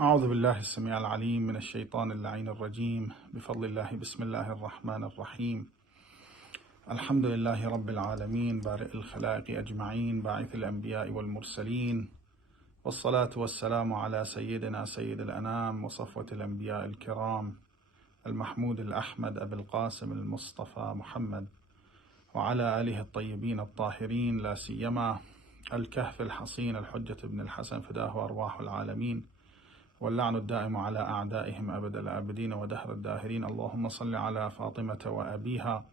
أعوذ بالله السميع العليم من الشيطان اللعين الرجيم بفضل الله بسم الله الرحمن الرحيم الحمد لله رب العالمين بارئ الخلائق أجمعين باعث الأنبياء والمرسلين والصلاة والسلام على سيدنا سيد الأنام وصفوة الأنبياء الكرام المحمود الأحمد أبي القاسم المصطفى محمد وعلى آله الطيبين الطاهرين لا سيما الكهف الحصين الحجة ابن الحسن فداه أرواح العالمين واللعن الدائم على أعدائهم أبد الآبدين ودهر الداهرين. اللهم صل على فاطمة وأبيها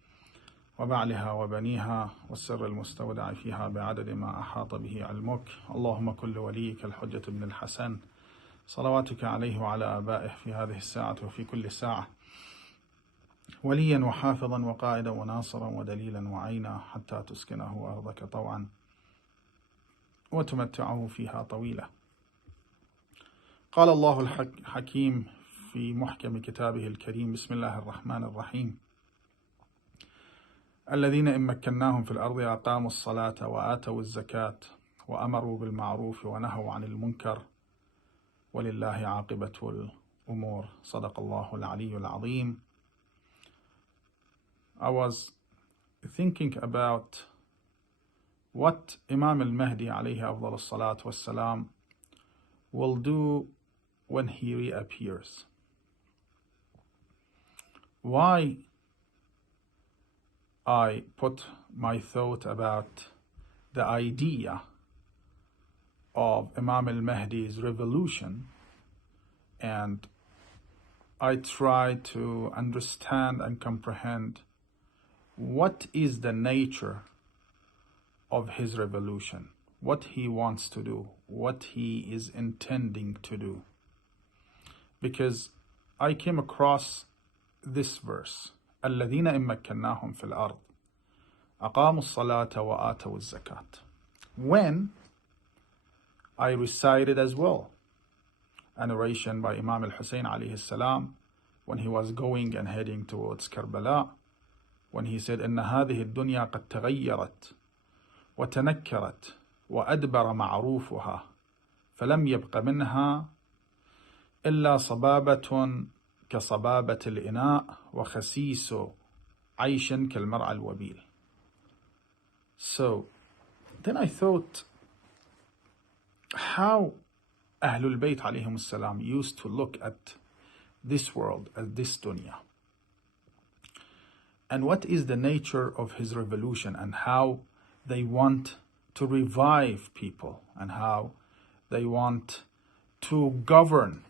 وبعلها وبنيها والسر المستودع فيها بعدد ما أحاط به علمك. اللهم كل وليك الحجة ابن الحسن صلواتك عليه وعلى آبائه في هذه الساعة وفي كل ساعة وليا وحافظا وقائدا وناصرا ودليلا وعينا حتى تسكنه أرضك طوعا وتمتعه فيها طويلا. قال الله الحكيم في محكم كتابه الكريم بسم الله الرحمن الرحيم الذين إن مكناهم في الأرض أقاموا الصلاة وآتوا الزكاة وأمروا بالمعروف ونهوا عن المنكر ولله عاقبة الأمور. صدق الله العلي العظيم. I was thinking about what Imam Mahdi alayhi afdal as-salat was-salam will do when he reappears. Why I put my thought about the idea of Imam al-Mahdi's revolution, and I try to understand and comprehend what is the nature of his revolution, what he wants to do, what he is intending to do. Because I came across this verse, الذين إن مكناهم في الأرض أقاموا الصلاة وآتوا الزكاة, when I recited as well a narration by Imam al-Hussein alayhi salam when he was going and heading towards Karbala, when he said إن هذه الدنيا قد تغيرت وتنكرت وأدبر معروفها فلم يبق منها إلا صبابة كصبابة الإناء وخسيس عيش كالمرعى الوبيل. So then I thought how Ahlul Bayt alayhim salam used to look at this world, at this dunya, and what is the nature of his revolution, and how they want to revive people, and how they want to govern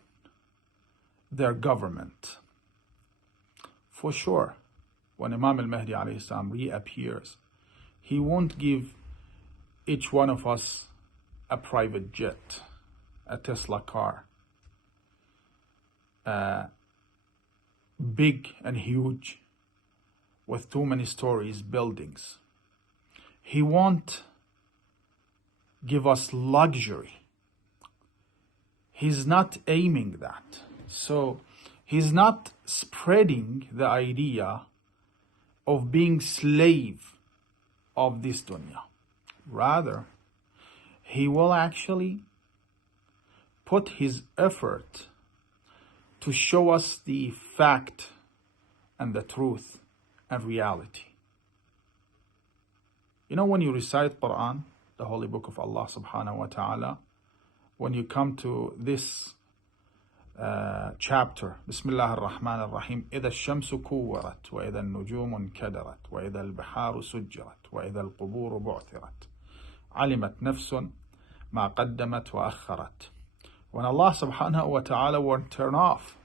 their government. For sure, when Imam al-Mahdi alayhi salam reappears, he won't give each one of us a private jet, a Tesla car, big and huge, with too many stories, buildings. He won't give us luxury. He's not aiming that. So he's not spreading the idea of being slave of this dunya. Rather, he will actually put his effort to show us the fact and the truth and reality. You know, when you recite Quran, the holy book of Allah subhanahu wa ta'ala, when you come to this chapter, Bismillah ar-Rahman ar-Rahim, إذا الشمس كورت وإذا النجوم انكدرت وإذا البحار سجرت وإذا القبور بعثرت علمت نفس ما قدمت وأخرت. When Allah subhanahu wa ta'ala will turn off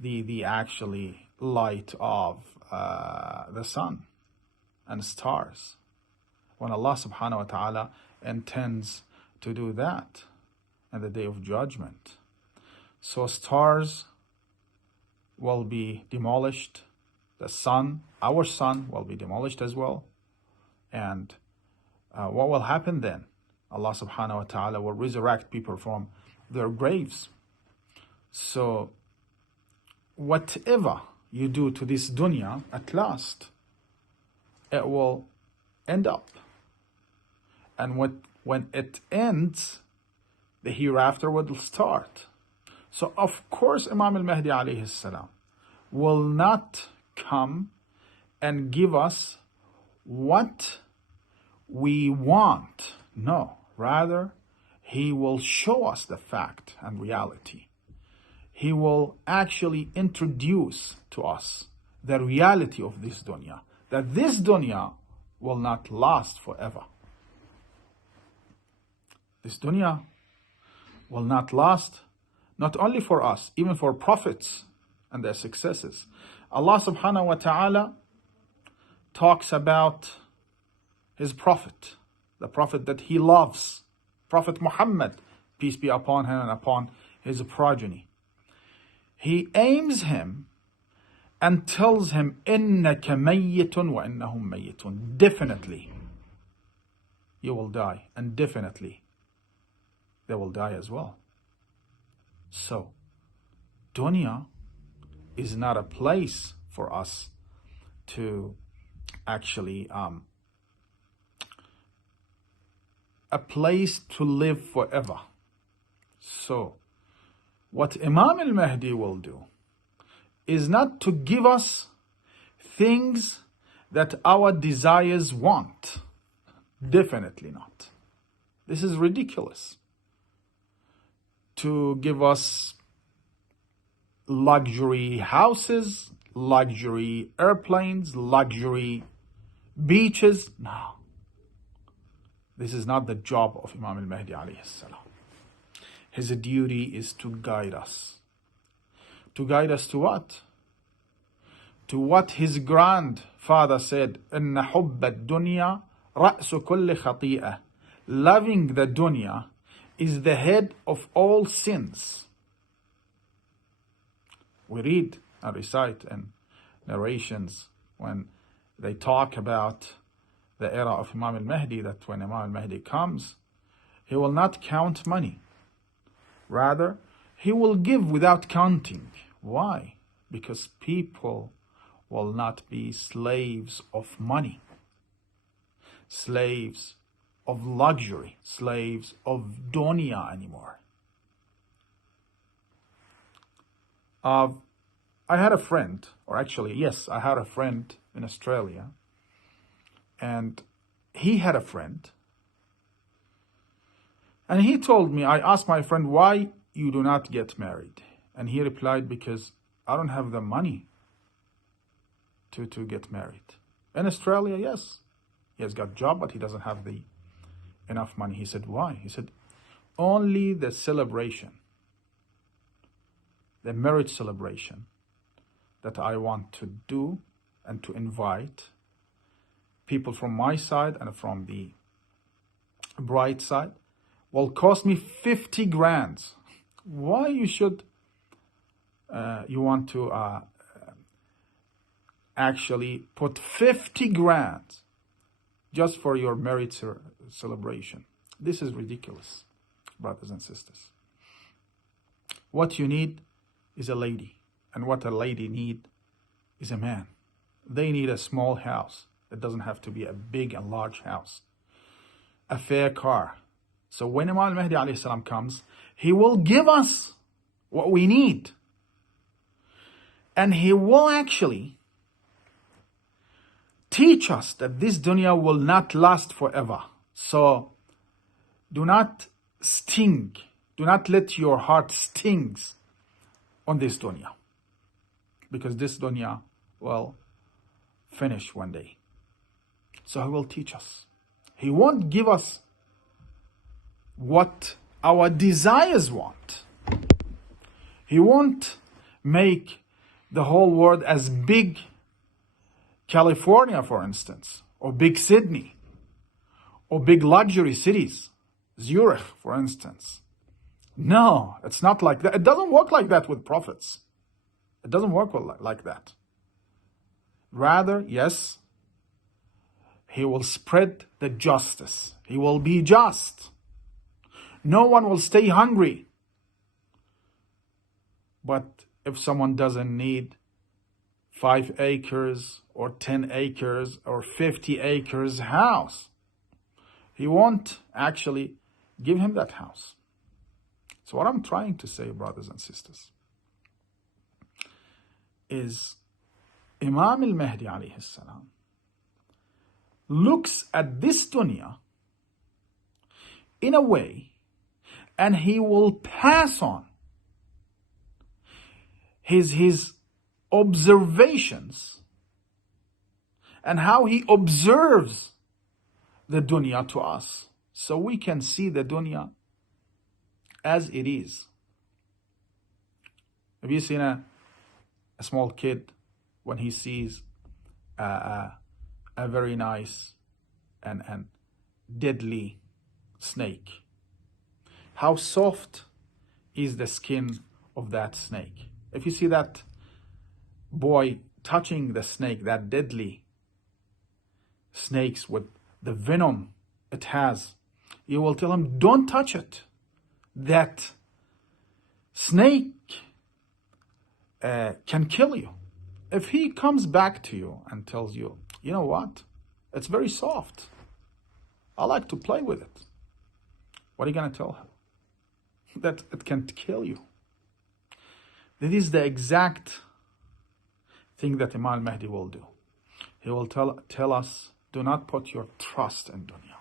the actually light of the sun and stars, when Allah subhanahu wa ta'ala intends to do that on the day of judgment, so stars will be demolished, the sun, our sun, will be demolished as well. And what will happen then? Allah subhanahu wa ta'ala will resurrect people from their graves. So whatever you do to this dunya, at last it will end up. And when it ends, the hereafter will start. So of course Imam al-Mahdi alayhi salam will not come and give us what we want. No, rather he will show us the fact and reality. He will actually introduce to us the reality of this dunya, that this dunya will not last forever. This dunya will not last, not only for us, even for prophets and their successes. Allah subhanahu wa ta'ala talks about his prophet, the prophet that he loves, Prophet Muhammad, peace be upon him and upon his progeny. He aims him and tells him, إِنَّكَ مَيِّتٌ وَإِنَّهُمْ مَيِّتٌ. Definitely, you will die, and definitely, they will die as well. So, dunya is not a place for us to actually, a place to live forever. So, what Imam al-Mahdi will do is not to give us things that our desires want. Definitely not. This is ridiculous. To give us luxury houses, luxury airplanes, luxury beaches. No. This is not the job of Imam al-Mahdi alayhi salam. His duty is to guide us. To guide us to what? To what his grandfather said, إِنَّ حُبَّ الدُّنْيَا رَأْسُ كُلِّ خَطِيئَةٍ. Loving the dunya is the head of all sins. We read and recite in narrations when they talk about the era of Imam al-Mahdi, that when Imam al-Mahdi comes, he will not count money. Rather, he will give without counting. Why? Because people will not be slaves of money, slaves of luxury, slaves of dunya anymore. I had a friend, or actually, yes, I had a friend in Australia, and he had a friend. And he told me, I asked my friend, why you do not get married? And he replied, because I don't have the money to get married. In Australia, yes, he has got a job, but he doesn't have the enough money. He said, why? He said, only the celebration, the marriage celebration that I want to do and to invite people from my side and from the bride side will cost me 50 grand. Why you should, you want to actually put 50 grand just for your marriage celebration? This is ridiculous, brothers and sisters. What you need is a lady, and what a lady need is a man. They need a small house. It doesn't have to be a big and large house. A fair car. So when Imam al-Mahdi alayhi salam comes, he will give us what we need. And he will actually teach us that this dunya will not last forever. So do not sting. Do not let your heart stings on this dunya. Because this dunya will finish one day. So he will teach us. He won't give us what our desires want. He won't make the whole world as big California, for instance, or big Sydney, or big luxury cities, Zurich, for instance. No, it's not like that. It doesn't work like that with prophets. It doesn't work like that. Rather, yes, he will spread the justice. He will be just. No one will stay hungry. But if someone doesn't need 5 acres or 10 acres or 50 acres house, he won't actually give him that house. So what I'm trying to say, brothers and sisters, is Imam al-Mahdi alayhi salam looks at this dunya in a way, and he will pass on his observations and how he observes the dunya to us, so we can see the dunya as it is. Have you seen a small kid when he sees a very nice and deadly snake? How soft is the skin of that snake? If you see that boy touching the snake, that deadly snakes with the venom it has, you will tell him, don't touch it. That snake can kill you. If he comes back to you and tells you, you know what, it's very soft, I like to play with it, what are you going to tell him? That it can kill you. This is the exact thing that Imam Mahdi will do. He will tell us, do not put your trust in dunya.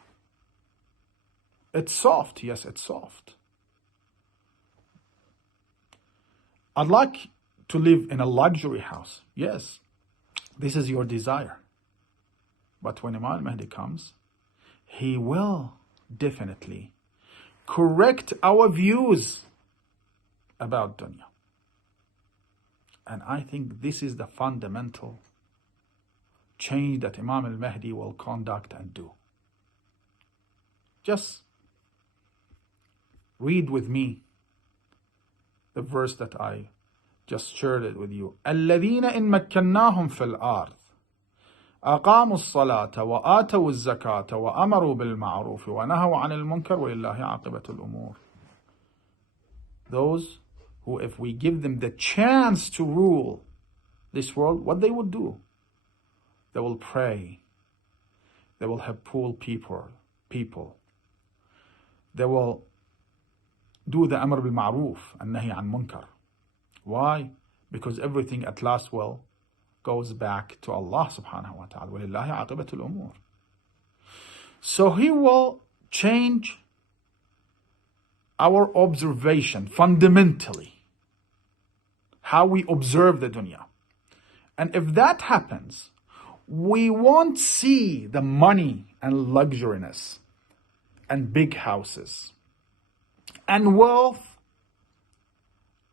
It's soft, yes, it's soft. I'd like to live in a luxury house. Yes, this is your desire. But when Imam Mahdi comes, he will definitely correct our views about dunya. And I think this is the fundamental change that Imam al-Mahdi will conduct and do. Just read with me the verse that I just shared it with you. الَّذِينَ إِن مَكَّنَّاهُمْ فِي الْأَرْضِ أَقَامُوا الصَّلَاةَ وَآتَوُا الزَّكَاةَ وَأَمَرُوا بِالْمَعْرُوفِ وَنَهَوْا عَنِ الْمُنكَرِ وَلِلَّهِ عَاقِبَةُ الْأُمُورِ. Those who, if we give them the chance to rule this world, what they would do? They will pray. They will have poor people. They will do the amr bil ma'roof and nahi an munkar. Why? Because everything at last goes back to Allah subhanahu wa ta'ala. وَلِلَّهِ عَاقِبَةُ الْأُمُورِ. So he will change our observation fundamentally, how we observe the dunya. And if that happens, we won't see the money and luxuriness and big houses and wealth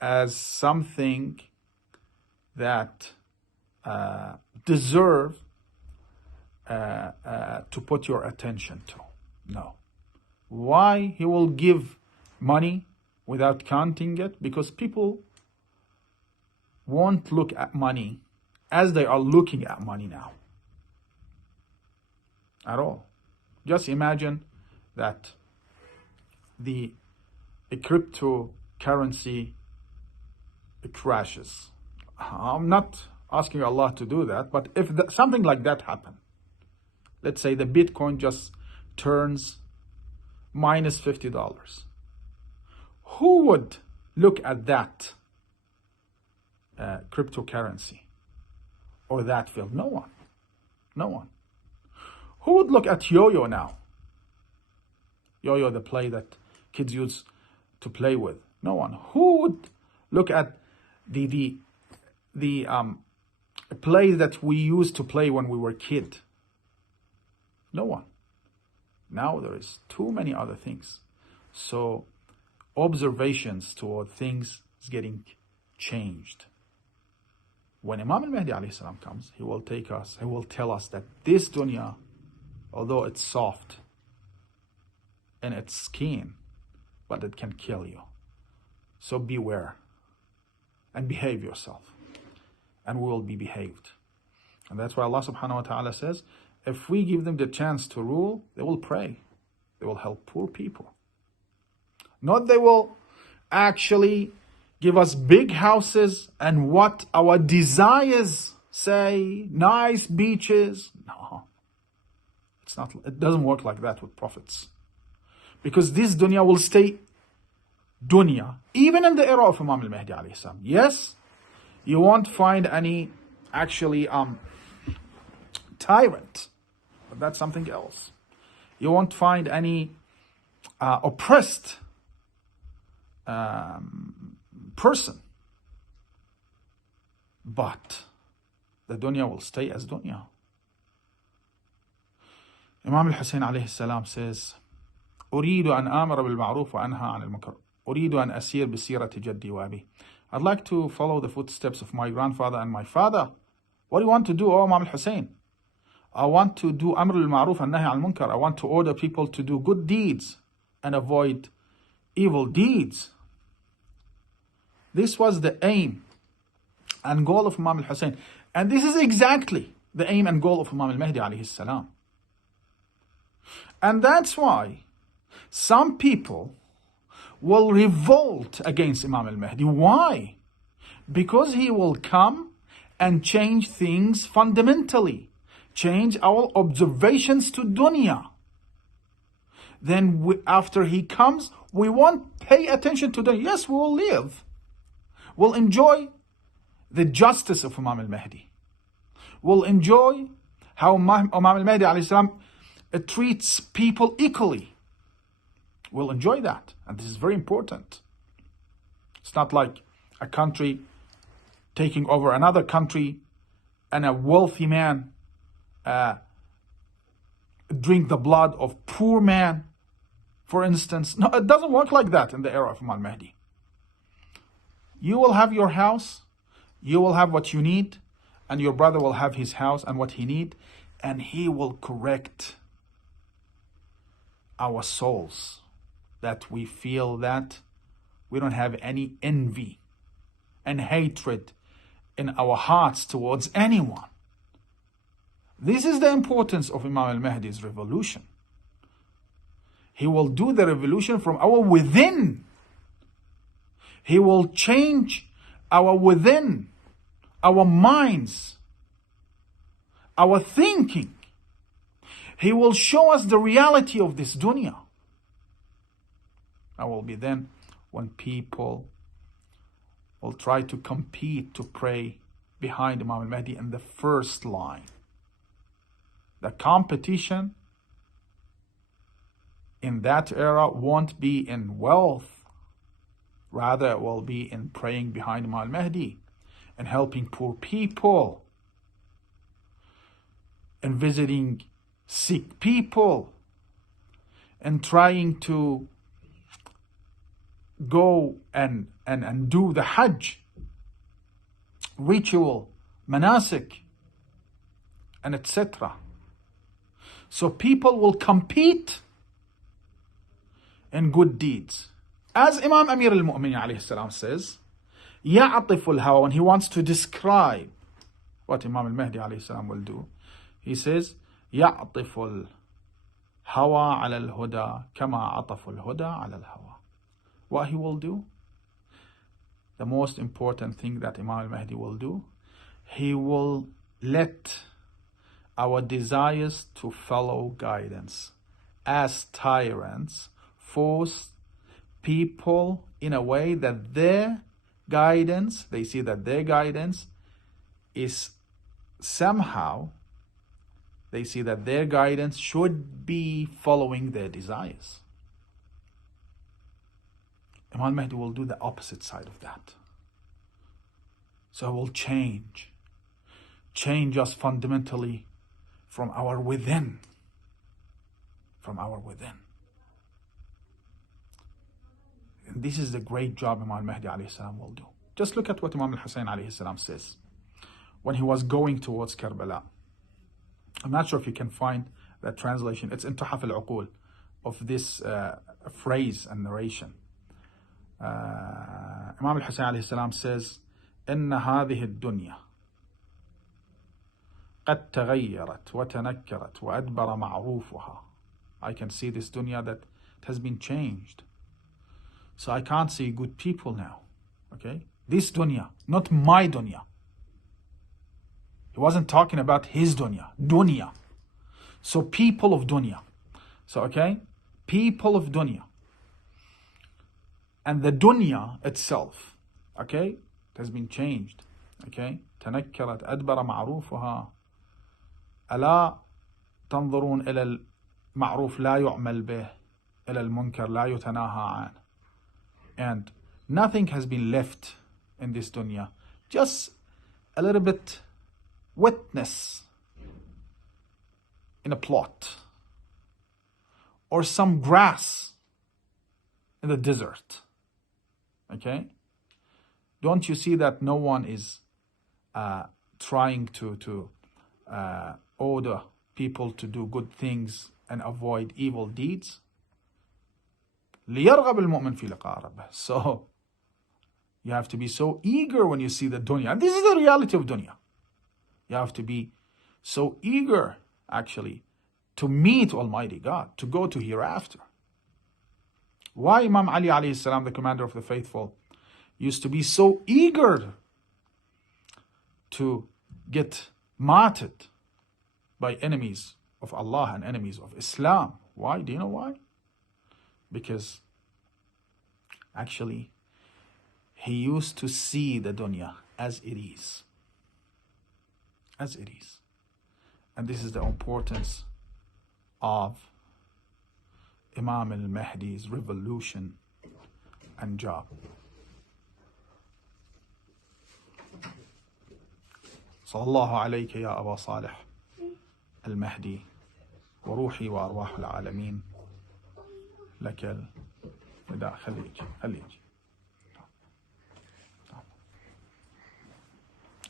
as something that deserve to put your attention to. No. Why? He will give money without counting it, because people won't look at money as they are looking at money now. At all. Just imagine that the cryptocurrency crashes. I'm not asking Allah to do that, but if something like that happened, let's say the Bitcoin just turns minus $50, who would look at that cryptocurrency or that field? No one. No one. Who would look at yo-yo now? Yo-yo, the play that kids use to play with. No one. Who would look at the play that we used to play when we were kid? No one. Now there is too many other things. So observations toward things is getting changed. When Imam al-Mahdi alayhi salam comes, he will tell us that this dunya, although it's soft in its skin, but it can kill you. So beware and behave yourself, and we will be behaved. And that's why Allah subhanahu wa ta'ala says, if we give them the chance to rule, they will pray. They will help poor people. Not they will actually give us big houses and what our desires say, nice beaches. No. It doesn't work like that with prophets. Because this dunya will stay dunya, even in the era of Imam al-Mahdi alayhi salam. Yes, you won't find any actually tyrant, but that's something else. You won't find any oppressed person, but the dunya will stay as dunya. Imam al-Hussein alayhi salam says, أريد أن آمر بالمعروف وأنهى عن المنكر أريد أن أسير بسيرة جدي وأبي. I'd like to follow the footsteps of my grandfather and my father. What do you want to do, oh Imam al-Hussein? I want to do Amr al-Ma'ruf and Nahy al-Munkar. I want to order people to do good deeds and avoid evil deeds. This was the aim and goal of Imam al-Hussein. And this is exactly the aim and goal of Imam al-Mahdi alayhi salam. And that's why some people will revolt against Imam al-Mahdi. Why? Because he will come and change things fundamentally. Change our observations to dunya. Then after he comes, we won't pay attention to dunya. Yes, we will live. We'll enjoy the justice of Imam al-Mahdi. We'll enjoy how Imam al-Mahdi alayhi salam treats people equally. We'll enjoy that. And this is very important. It's not like a country taking over another country and a wealthy man drink the blood of poor man, for instance. No, it doesn't work like that in the era of Imam Mahdi. You will have your house, you will have what you need, and your brother will have his house and what he need, and he will correct our souls, that we feel that we don't have any envy and hatred in our hearts towards anyone. This is the importance of Imam al-Mahdi's revolution. He will do the revolution from our within. He will change our within, our minds, our thinking. He will show us the reality of this dunya. That will be then when people will try to compete to pray behind Imam al-Mahdi in the first line. The competition in that era won't be in wealth. Rather, it will be in praying behind Imam al-Mahdi and helping poor people and visiting sick people and trying to go and do the Hajj ritual, manasik, and etc. So people will compete in good deeds. As Imam Amir al-Mu'minin alayhi salam says, يَعْطِفُ الْهَوَى, when he wants to describe what Imam al-Mahdi alayhi salam will do, he says, يَعْطِفُ الْهَوَى عَلَى الْهُدَى كَمَا عَطَفُ الْهُدَى عَلَى الْهَوَى. What he will do, the most important thing that Imam al-Mahdi will do, he will let our desires to follow guidance as tyrants force people in a way that their guidance, they see that their guidance is somehow, they see that their guidance should be following their desires. Imam al-Mahdi will do the opposite side of that. So it will change us fundamentally from our within. From our within. And this is the great job Imam al-Mahdi alayhi salam will do. Just look at what Imam al-Hussein alayhi salam says when he was going towards Karbala. I'm not sure if you can find that translation. It's in Tuhaf al-Uqul of this phrase and narration. Imam al-Hussein alayhi salam says, إن هذه الدنيا قد تغيرت وتنكرت وأدبر معروفها. I can see this dunya that it has been changed. So I can't see good people now. Okay? This dunya, not my dunya. He wasn't talking about his dunya. Dunya. So people of dunya. So okay? People of dunya. and the dunya itself, okay, it has been changed. Okay, تنكرت أدبر معروفها ألا تنظرون إلى المعروف لا يعمل به إلى المنكر لا يتناهى عنه. And nothing has been left in this dunya, just a little bit wetness in a plot, or some grass in the desert. Okay, don't you see that no one is trying to order people to do good things and avoid evil deeds? ليرغب المؤمن في لقاء ربه. So you have to be so eager when you see the dunya, and this is the reality of dunya. You have to be so eager, actually, to meet Almighty God, to go to hereafter. Why Imam Ali alayhi salam, the commander of the faithful, used to be so eager to get martyred by enemies of Allah and enemies of Islam? Why? Do you know why? Because actually he used to see the dunya as it is. As it is. And this is the importance of Imam al-Mahdi's revolution and job. صلى الله عليك يا أبا صالح المهدي وروحي وأرواح العالمين لك النداء. خليج.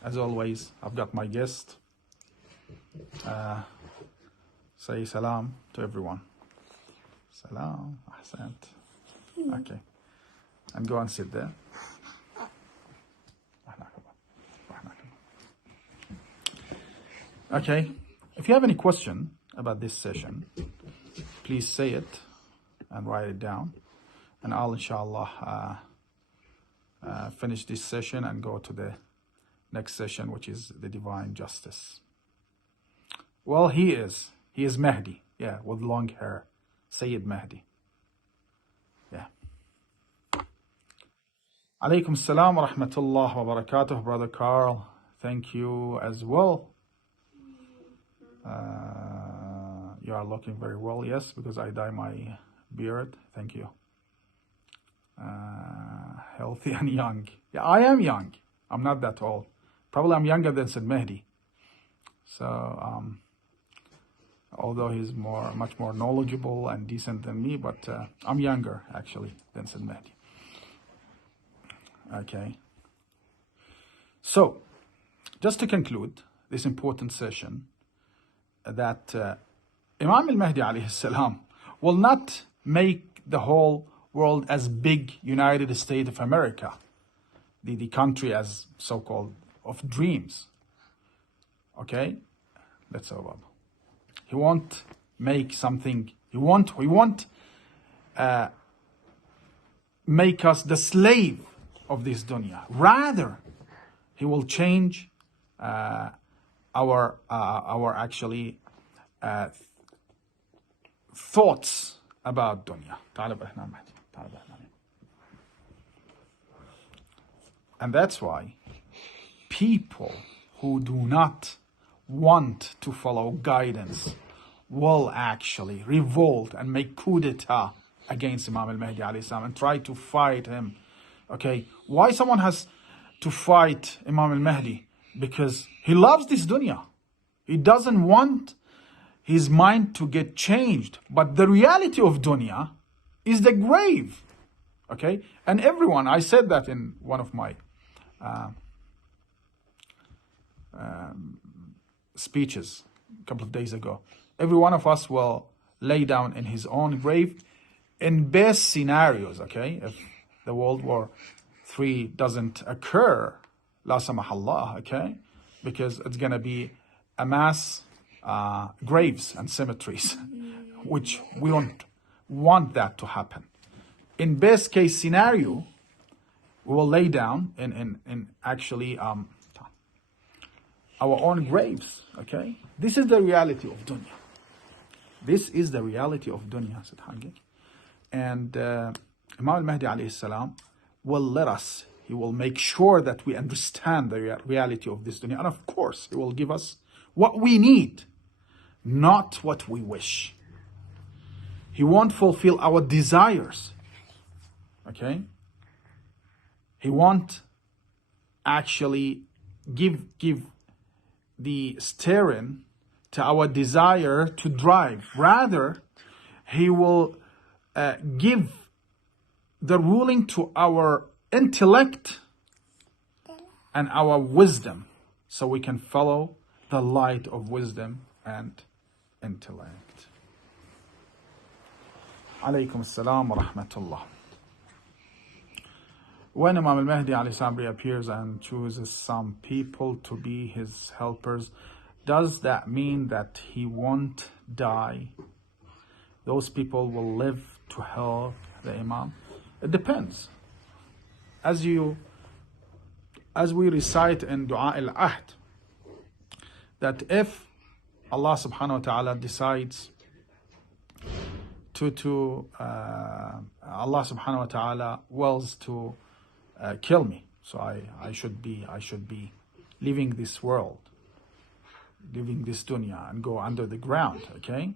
As always, I've got my guest. Say salam to everyone. Salam, ahsant. Okay. And go and sit there. Okay. If you have any question about this session, please say it and write it down. And I'll inshallah finish this session and go to the next session, which is the divine justice. Well, he is Mahdi, yeah, with long hair, Sayyid Mahdi. Yeah. Alaykum salam wa rahmatullah wa barakatuh, Brother Carl. Thank you as well. You are looking very well, yes, because I dye my beard. Thank you. Healthy and young. Yeah, I am young. I'm not that old. Probably I'm younger than Sayyid Mahdi. So, although he's much more knowledgeable and decent than me, but I'm younger, actually, than Sayyid Mahdi. Okay. So, just to conclude this important session, that Imam al-Mahdi alayhi salam will not make the whole world as big United States of America, the country as so-called of dreams. Okay? Let's say about. He won't make something, he won't make us the slave of this dunya. Rather, he will change our actually thoughts about dunya. And that's why people who do not want to follow guidance will actually revolt and make coup d'etat against Imam al-Mahdi alayhi salam and try to fight him. Okay, why someone has to fight Imam al-Mahdi? Because he loves this dunya. He doesn't want his mind to get changed. But the reality of dunya is the grave. Okay, and everyone, I said that in one of my speeches a couple of days ago. Every one of us will lay down in his own grave in best scenarios, okay? If the World War III doesn't occur, la samahallah, okay? Because it's going to be a mass graves and cemeteries, which we don't want that to happen. In best case scenario, we will lay down in actually our own graves, okay? This is the reality of dunya. This is the reality of dunya, Said Hagik. And Imam al-Mahdi alayhi salam will let us, he will make sure that we understand the reality of this dunya. And of course, he will give us what we need, not what we wish. He won't fulfill our desires. Okay? He won't actually give the steering to our desire to drive. Rather, he will give the ruling to our intellect and our wisdom, so we can follow the light of wisdom and intellect. Alaykum as-salam wa rahmatullah. When Imam al-Mahdi alayhi salam reappears and chooses some people to be his helpers, does that mean that he won't die? Those people will live to help the Imam? It depends. As we recite in Dua al-Ahd, that if Allah subhanahu wa ta'ala decides Allah subhanahu wa ta'ala wills to kill me, so I should be leaving this world, leaving this dunya, and go under the ground, okay?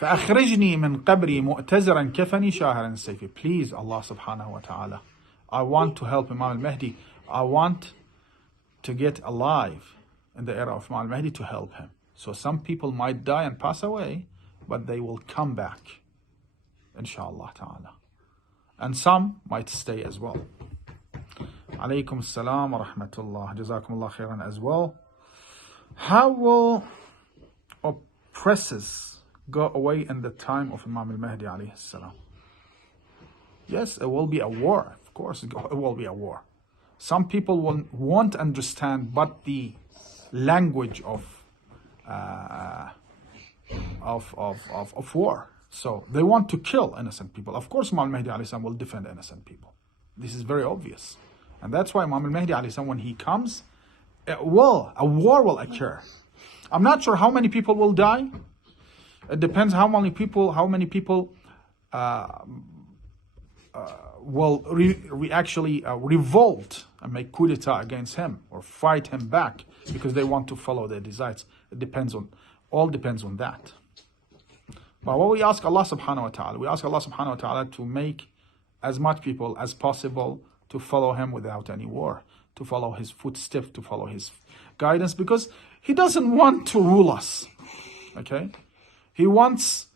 فأخرجني من قبري مؤتزرا كفني شاهرا سيفي. Please, Allah subhanahu wa ta'ala, I want to help Imam al-Mahdi. I want to get alive in the era of Imam al-Mahdi to help him. So some people might die and pass away, but they will come back, inshallah ta'ala. And some might stay as well. Alaykum as-salam wa rahmatullah. Jazakumullah khairan as well. How will oppressors go away in the time of Imam al-Mahdi alayhi salam? Yes, it will be a war. Of course, it will be a war. Some people won't understand but the language of war. So they want to kill innocent people. Of course, Imam al-Mahdi alayhi salam will defend innocent people. This is very obvious. And that's why Imam al-Mahdi alayhi salam, when he comes, a war will occur. I'm not sure how many people will die. It depends how many people will actually revolt and make coup d'etat against him or fight him back because they want to follow their desires. It depends on that. But what we ask Allah subhanahu wa ta'ala, we ask Allah subhanahu wa ta'ala to make as much people as possible to follow him without any war, to follow his footsteps, to follow his guidance, because he doesn't want to rule us. Okay? He wants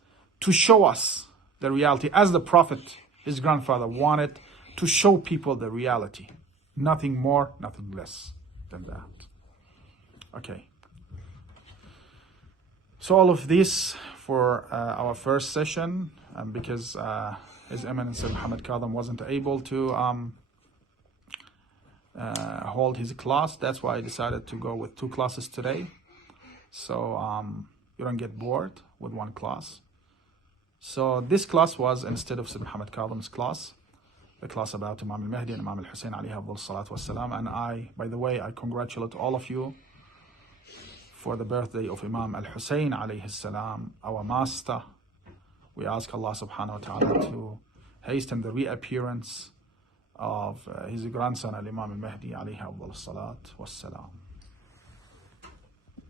to show us the reality, as the Prophet, his grandfather, wanted to show people the reality. Nothing more, nothing less than that. Okay. So all of this for our first session, because His Eminence Muhammad Kadhim wasn't able to hold his class. That's why I decided to go with 2 classes today. So you don't get bored with 1 class. So this class was instead of Sayyid Muhammad Kadhim's class, the class about Imam al-Mahdi and Imam al-Hussein alayhi salatu wassalam. And by the way, I congratulate all of you for the birthday of Imam al-Hussein alayhi salam, our master. We ask Allah subhanahu wa ta'ala to hasten the reappearance of his grandson, Imam al-Mahdi alayhi salatu wassalam.